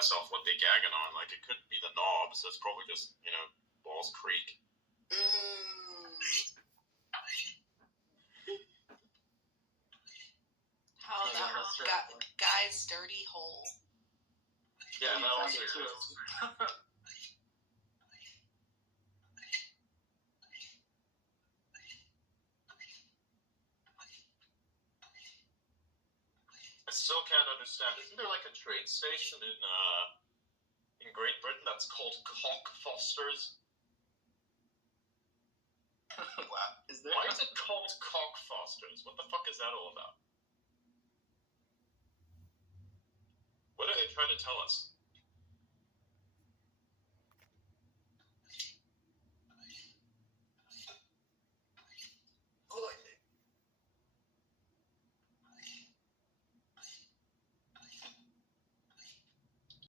myself what they're gagging on. Like, it could be the knob, so it's probably just, Balls Creek. How about Guy's Dirty Hole? Yeah, that also exists. I still can't understand. Isn't there like a train station in Great Britain that's called Cockfosters? Wow. Is there? Why is it called Cockfosters? What the fuck is that all about? What are they trying to tell us?